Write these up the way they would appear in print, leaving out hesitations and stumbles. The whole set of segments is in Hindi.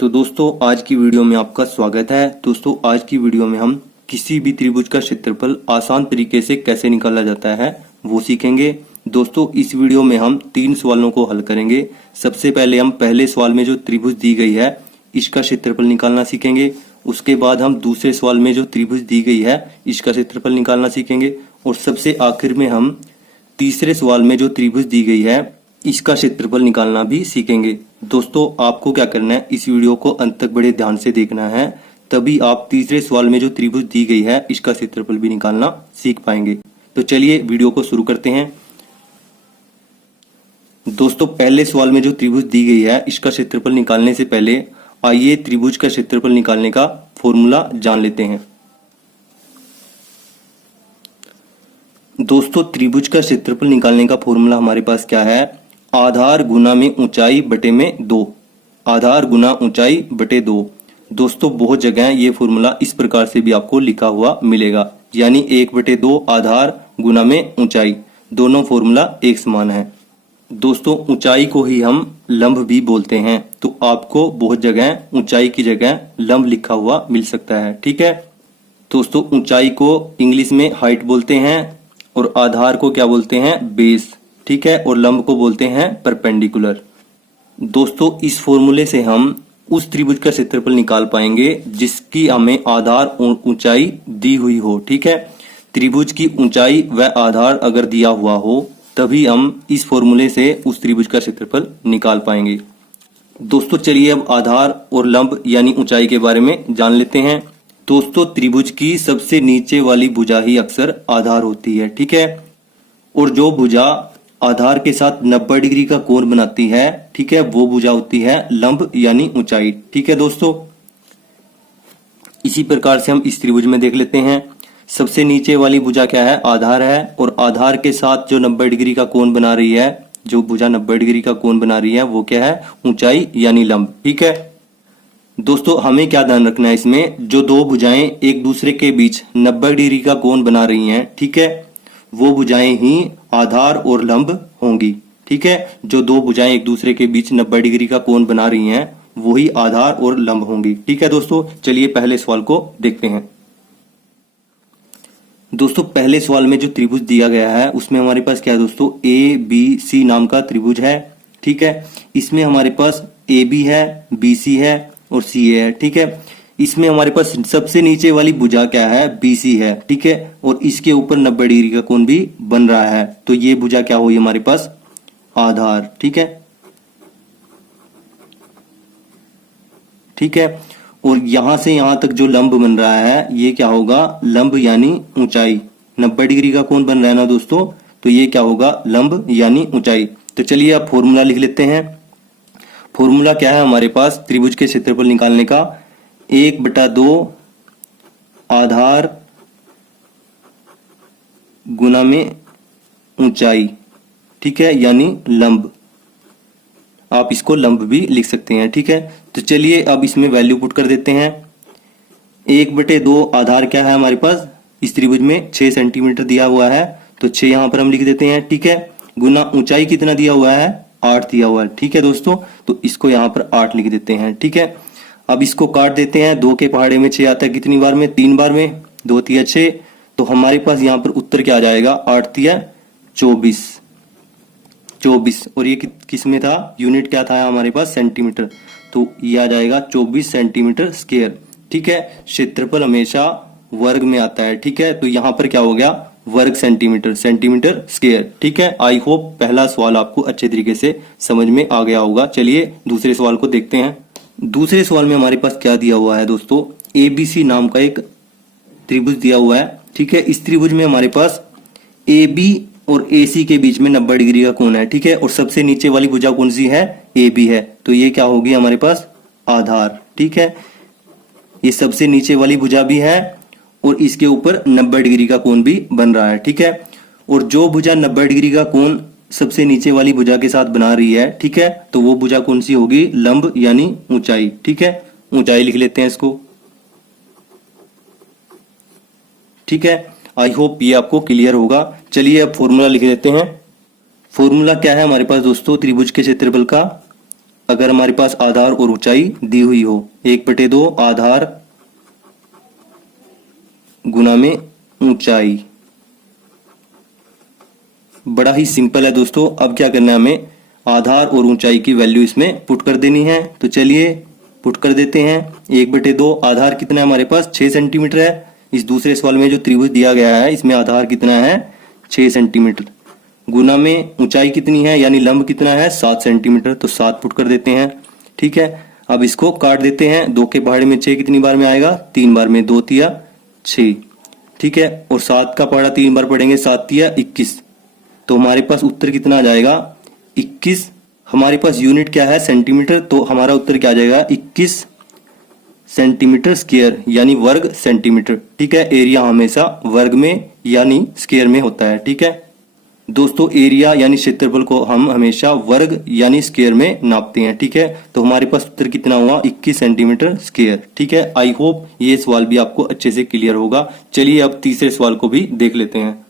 तो दोस्तों आज की वीडियो में आपका स्वागत है। दोस्तों आज की वीडियो में हम किसी भी त्रिभुज का क्षेत्रफल आसान तरीके से कैसे निकाला जाता है वो सीखेंगे। दोस्तों इस वीडियो में हम 3 सवालों को हल करेंगे। सबसे पहले हम पहले सवाल में जो त्रिभुज दी गई है इसका क्षेत्रफल निकालना सीखेंगे। उसके बाद हम दूसरे सवाल में जो त्रिभुज दी गई है इसका क्षेत्रफल निकालना सीखेंगे। और सबसे आखिर में हम तीसरे सवाल में जो त्रिभुज दी गई है इसका क्षेत्रफल निकालना भी सीखेंगे। दोस्तों आपको क्या करना है, इस वीडियो को अंत तक बड़े ध्यान से देखना है, तभी आप तीसरे सवाल में जो त्रिभुज दी गई है इसका क्षेत्रफल भी निकालना सीख पाएंगे। तो चलिए वीडियो को शुरू करते हैं। दोस्तों पहले सवाल में जो त्रिभुज दी गई है इसका क्षेत्रफल निकालने से पहले आइए त्रिभुज का क्षेत्रफल निकालने का फॉर्मूला जान लेते हैं। दोस्तों त्रिभुज का क्षेत्रफल निकालने का फॉर्मूला हमारे पास क्या है, आधार गुना में ऊंचाई बटे में 2। आधार गुना ऊंचाई बटे 2। दोस्तों बहुत जगह ये फॉर्मूला इस प्रकार से भी आपको लिखा हुआ मिलेगा, यानी 1/2 आधार गुना में ऊंचाई, दोनों फॉर्मूला एक समान है। दोस्तों ऊंचाई को ही हम लंब भी बोलते हैं, तो आपको बहुत जगह ऊंचाई की जगह लंब लिखा हुआ मिल सकता है। ठीक है दोस्तों, ऊंचाई को इंग्लिश में हाइट बोलते हैं और आधार को क्या बोलते हैं, बेस। ठीक है, और लंब को बोलते हैं परपेंडिकुलर। दोस्तों इस फॉर्मूले से हम उस त्रिभुज का क्षेत्रफल निकाल पाएंगे जिसकी हमें आधार और ऊंचाई दी हुई हो। ठीक है, त्रिभुज की ऊंचाई व आधार अगर दिया हुआ हो तभी हम इस फॉर्मूले से उस त्रिभुज का क्षेत्रफल निकाल पाएंगे। दोस्तों चलिए अब आधार और लंब यानी ऊंचाई के बारे में जान लेते हैं। दोस्तों त्रिभुज की सबसे नीचे वाली भुजा ही अक्सर आधार होती है। ठीक है, और जो भुजा आधार के साथ 90 डिग्री का कोण बनाती है, ठीक है, वो भुजा होती है लंब यानी ऊंचाई। ठीक है दोस्तों, इसी प्रकार से हम इस त्रिभुज में देख लेते हैं। सबसे नीचे वाली भुजा क्या है, आधार है, और आधार के साथ जो 90 डिग्री का कोण बना रही है, जो भुजा 90 डिग्री का कोण बना रही है वो क्या है, ऊंचाई यानी लंब। ठीक है दोस्तों, हमें क्या ध्यान रखना है, इसमें जो दो भुजाएं एक दूसरे के बीच 90 डिग्री का कोण बना रही हैं, ठीक है, वो भुजाएं ही आधार और लंब होंगी। ठीक है, जो दो भुजाएं एक दूसरे के बीच 90 डिग्री का कोण बना रही हैं वही आधार और लंब होंगी। ठीक है दोस्तों, चलिए पहले सवाल को देखते हैं। दोस्तों पहले सवाल में जो त्रिभुज दिया गया है उसमें हमारे पास क्या है दोस्तों, ABC नाम का त्रिभुज है। ठीक है, इसमें हमारे पास AB है, BC है और CA है। ठीक है, इसमें हमारे पास सबसे नीचे वाली भुजा क्या है, BC है। ठीक है, और इसके ऊपर 90 डिग्री का कोण भी बन रहा है, तो ये भुजा क्या हुई हमारे पास, आधार। ठीक है, ठीक है, और यहां से यहां तक जो लंब बन रहा है ये क्या होगा, लंब यानी ऊंचाई। 90 डिग्री का कोण बन रहा है ना दोस्तों, तो ये क्या होगा, लंब यानी ऊंचाई। तो चलिए अब फॉर्मूला लिख लेते हैं। फॉर्मूला क्या है हमारे पास त्रिभुज के क्षेत्रफल निकालने का, 1/2 आधार गुना में ऊंचाई। ठीक है, यानी लंब, आप इसको लंब भी लिख सकते हैं। ठीक है, तो चलिए अब इसमें वैल्यू पुट कर देते हैं। 1/2 आधार क्या है हमारे पास, इस त्रिभुज में 6 सेंटीमीटर दिया हुआ है, तो 6 यहां पर हम लिख देते हैं। ठीक है, गुना ऊंचाई कितना दिया हुआ है, 8 दिया हुआ है। ठीक है दोस्तों, तो इसको यहां पर 8 लिख देते हैं। ठीक है, अब इसको काट देते हैं, 2 के पहाड़े में 6 आता है, कितनी बार में, 3 बार में, 2 तिया 6, तो हमारे पास यहाँ पर उत्तर क्या आ जाएगा, 8 तिया 24, और ये किस में था, यूनिट क्या था हमारे पास, सेंटीमीटर, तो ये आ जाएगा 24 सेंटीमीटर स्क्वायर। ठीक है, क्षेत्रफल हमेशा वर्ग में आता है। ठीक है, तो यहाँ पर क्या हो गया, वर्ग सेंटीमीटर, सेंटीमीटर स्क्वायर। ठीक है, आई होप पहला सवाल आपको अच्छे तरीके से समझ में आ गया होगा। चलिए दूसरे सवाल को देखते हैं। दूसरे सवाल में हमारे पास क्या दिया हुआ है दोस्तों, ABC नाम का एक त्रिभुज दिया हुआ है। ठीक है, इस त्रिभुज में हमारे पास AB और AC के बीच में 90 डिग्री का कोण है। ठीक है, और सबसे नीचे वाली भुजा कौन सी है, AB है, तो ये क्या होगी हमारे पास, आधार। ठीक है, ये सबसे नीचे वाली भुजा भी है और इसके ऊपर 90 डिग्री का कोण भी बन रहा है। ठीक है, और जो भुजा 90 डिग्री का कोण सबसे नीचे वाली भुजा के साथ बना रही है, ठीक है, तो वो भुजा कौन सी होगी, लंब यानी ऊंचाई। ठीक है, ऊंचाई लिख लेते हैं इसको। ठीक है, आई होप ये आपको क्लियर होगा। चलिए अब फॉर्मूला लिख देते हैं। फॉर्मूला क्या है हमारे पास दोस्तों त्रिभुज के क्षेत्रफल का, अगर हमारे पास आधार और ऊंचाई दी हुई हो, 1/2 आधार गुना में ऊंचाई। बड़ा ही सिंपल है दोस्तों। अब क्या करना है, हमें आधार और ऊंचाई की वैल्यू इसमें पुट कर देनी है। तो चलिए पुट कर देते हैं। 1/2 आधार कितना है हमारे पास, 6 सेंटीमीटर है। इस दूसरे सवाल में जो त्रिभुज दिया गया है इसमें आधार कितना है, 6 सेंटीमीटर, गुना में ऊंचाई कितनी है यानी लंब कितना है, 7 सेंटीमीटर। तो 7 पुट कर देते हैं। ठीक है, अब इसको काट देते हैं। 2 के पहाड़े में 6 कितनी बार में आएगा, 3 बार में, 2 तिया 6। ठीक है, और 7 का पहाड़ा 3 बार पढ़ेंगे, 7 तिया 21। तो हमारे पास उत्तर कितना आ जाएगा, 21। हमारे पास यूनिट क्या है, सेंटीमीटर। तो हमारा उत्तर क्या आ जाएगा, 21 सेंटीमीटर स्क्वायर यानी वर्ग सेंटीमीटर। ठीक है, एरिया हमेशा वर्ग में यानी स्क्वायर में होता है। ठीक है दोस्तों, एरिया यानी क्षेत्रफल को हम हमेशा वर्ग यानी स्क्वायर में नापते हैं। ठीक है, तो हमारे पास उत्तर कितना हुआ, 21 सेंटीमीटर स्क्वायर। ठीक है, आई होप ये सवाल भी आपको अच्छे से क्लियर होगा। चलिए अब तीसरे सवाल को भी देख लेते हैं।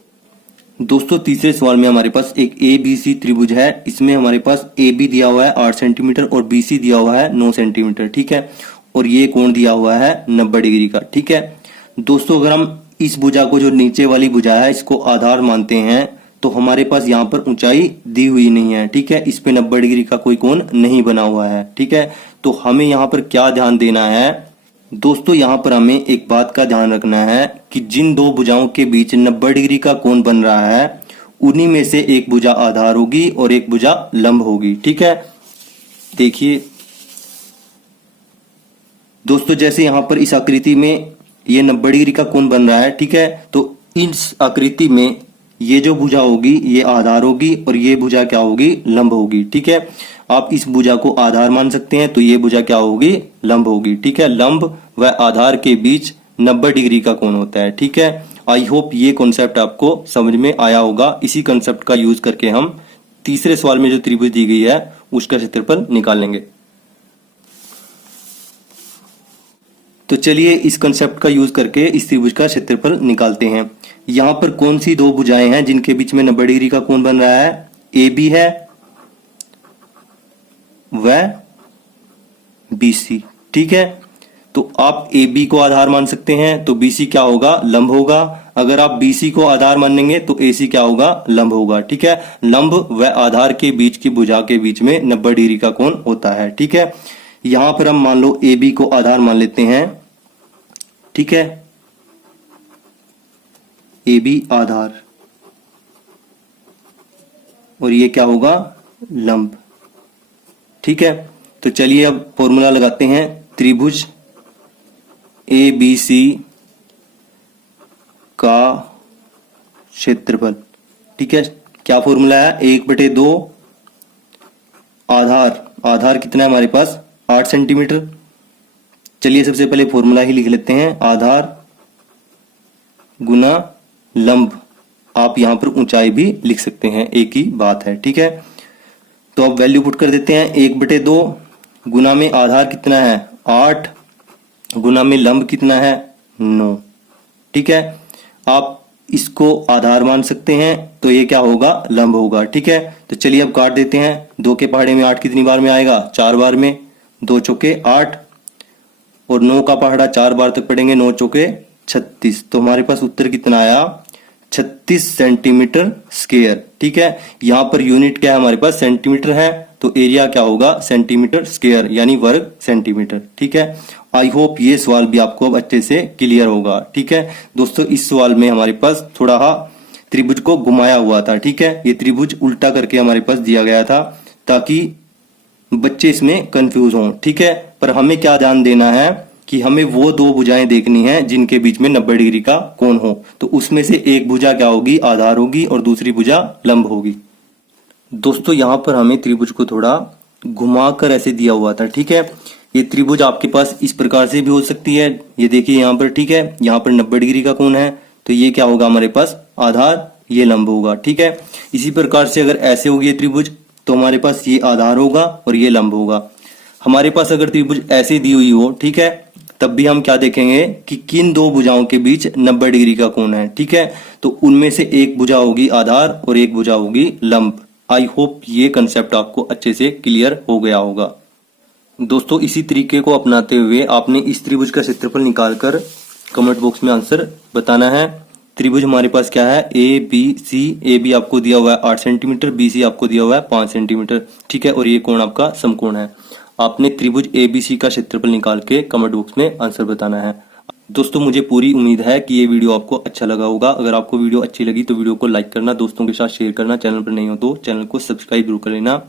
दोस्तों तीसरे सवाल में हमारे पास एक ABC त्रिभुज है। इसमें हमारे पास AB दिया हुआ है 8 सेंटीमीटर और BC दिया हुआ है 9 सेंटीमीटर। ठीक है, और ये कोण दिया हुआ है 90 डिग्री का। ठीक है दोस्तों, अगर हम इस भुजा को, जो नीचे वाली भुजा है, इसको आधार मानते हैं तो हमारे पास यहाँ पर ऊंचाई दी हुई नहीं है। ठीक है, इस पे 90 डिग्री का कोई कोण नहीं बना हुआ है। ठीक है, तो हमें यहाँ पर क्या ध्यान देना है दोस्तों, यहाँ पर हमें एक बात का ध्यान रखना है कि जिन दो भुजाओं के बीच 90 डिग्री का कोण बन रहा है उन्हीं में से एक भुजा आधार होगी और एक भुजा लंब होगी। ठीक है, देखिए दोस्तों, जैसे यहाँ पर इस आकृति में ये 90 डिग्री का कोण बन रहा है। ठीक है, तो इस आकृति में ये जो भुजा होगी ये आधार होगी और ये भुजा क्या होगी, लंब होगी। ठीक है, आप इस भुजा को आधार मान सकते हैं तो ये भुजा क्या होगी, लंब होगी। ठीक है, लंब व आधार के बीच 90 डिग्री का कोण होता है। ठीक है, आई होप ये कॉन्सेप्ट आपको समझ में आया होगा। इसी कॉन्सेप्ट का यूज करके हम तीसरे सवाल में जो त्रिभुज दी गई है उसका क्षेत्रफल निकालेंगे। तो चलिए इस कंसेप्ट का यूज करके इस त्रिभुज का क्षेत्रफल निकालते हैं। यहाँ पर कौन सी दो भुजाएं हैं जिनके बीच में 90 डिग्री का कोण बन रहा है, AB है व BC। ठीक है, तो आप AB को आधार मान सकते हैं तो BC क्या होगा, लंब होगा। अगर आप BC को आधार मानेंगे तो AC क्या होगा, लंब होगा। ठीक है, लंब व आधार के बीच की भुजा के बीच में 90 डिग्री का कोण होता है। ठीक है, यहां पर हम मान लो AB को आधार मान लेते हैं। ठीक है, AB आधार और ये क्या होगा, लंब। ठीक है, तो चलिए अब फॉर्मूला लगाते हैं। त्रिभुज ABC का क्षेत्रफल। ठीक है, क्या फॉर्मूला है, 1/2 आधार कितना है हमारे पास, 8 सेंटीमीटर। चलिए सबसे पहले फॉर्मूला ही लिख लेते हैं, आधार गुना लंब। आप यहां पर ऊंचाई भी लिख सकते हैं, एक ही बात है। ठीक है, तो अब वैल्यू पुट कर देते हैं। 1/2 गुना में आधार कितना है, 8, गुना में लंब कितना है, 9। ठीक है, आप इसको आधार मान सकते हैं तो ये क्या होगा, लंब होगा। ठीक है, तो चलिए अब काट देते हैं। 2 के पहाड़े में 8 कितनी बार में आएगा, 4 बार में, 2 चौके 8 और 9 का पहाड़ा 4 बार तक पढ़ेंगे, 9 चौके 36। तो हमारे पास उत्तर कितना आया, 36 सेंटीमीटर स्क्वायर। ठीक है, यहां पर यूनिट क्या है हमारे पास, सेंटीमीटर है, तो एरिया क्या होगा, सेंटीमीटर स्क्वायर यानी वर्ग सेंटीमीटर। ठीक है, आई होप ये सवाल भी आपको अब अच्छे से क्लियर होगा। ठीक है दोस्तों, इस सवाल में हमारे पास थोड़ा त्रिभुज को घुमाया हुआ था। ठीक है, ये त्रिभुज उल्टा करके हमारे पास दिया गया था ताकि बच्चे इसमें कंफ्यूज हों। ठीक है, पर हमें क्या ध्यान देना है कि हमें वो दो भुजाएं देखनी है जिनके बीच में 90 डिग्री का कोण हो। तो उसमें से एक भुजा क्या होगी, आधार होगी और दूसरी भुजा लंब होगी। दोस्तों यहाँ पर हमें त्रिभुज को थोड़ा घुमाकर ऐसे दिया हुआ था। ठीक है, ये त्रिभुज आपके पास इस प्रकार से भी हो सकती है। ये देखिए यहाँ पर, ठीक है, यहाँ पर 90 डिग्री का कोण है तो ये क्या होगा हमारे पास, आधार, ये लंब होगा। ठीक है, इसी प्रकार से अगर ऐसे होगी त्रिभुज तो हमारे पास ये आधार होगा और ये लंब होगा। हमारे पास अगर त्रिभुज ऐसे दी हुई हो, ठीक है, तब भी हम क्या देखेंगे कि किन दो भुजाओं के बीच 90 डिग्री का कोण है। ठीक है, तो उनमें से एक भुजा होगी आधार और एक भुजा होगी लंब। आई होप ये कंसेप्ट आपको अच्छे से क्लियर हो गया होगा। दोस्तों इसी तरीके को अपनाते हुए आपने इस त्रिभुज का क्षेत्रफल निकालकर कमेंट बॉक्स में आंसर बताना है। त्रिभुज हमारे पास क्या है, A B C. A B आपको दिया हुआ है 8 सेंटीमीटर, बी सी आपको दिया हुआ है 5 सेंटीमीटर, ठीक है। और ये कोण आपका समकोण है। आपने त्रिभुज ए बी सी का क्षेत्रफल निकाल के कमेंट बॉक्स में आंसर बताना है। दोस्तों मुझे पूरी उम्मीद है कि ये वीडियो आपको अच्छा लगा होगा। अगर आपको वीडियो अच्छी लगी तो वीडियो को लाइक करना, दोस्तों के साथ शेयर करना, चैनल पर नहीं हो तो चैनल को सब्सक्राइब जरूर कर लेना।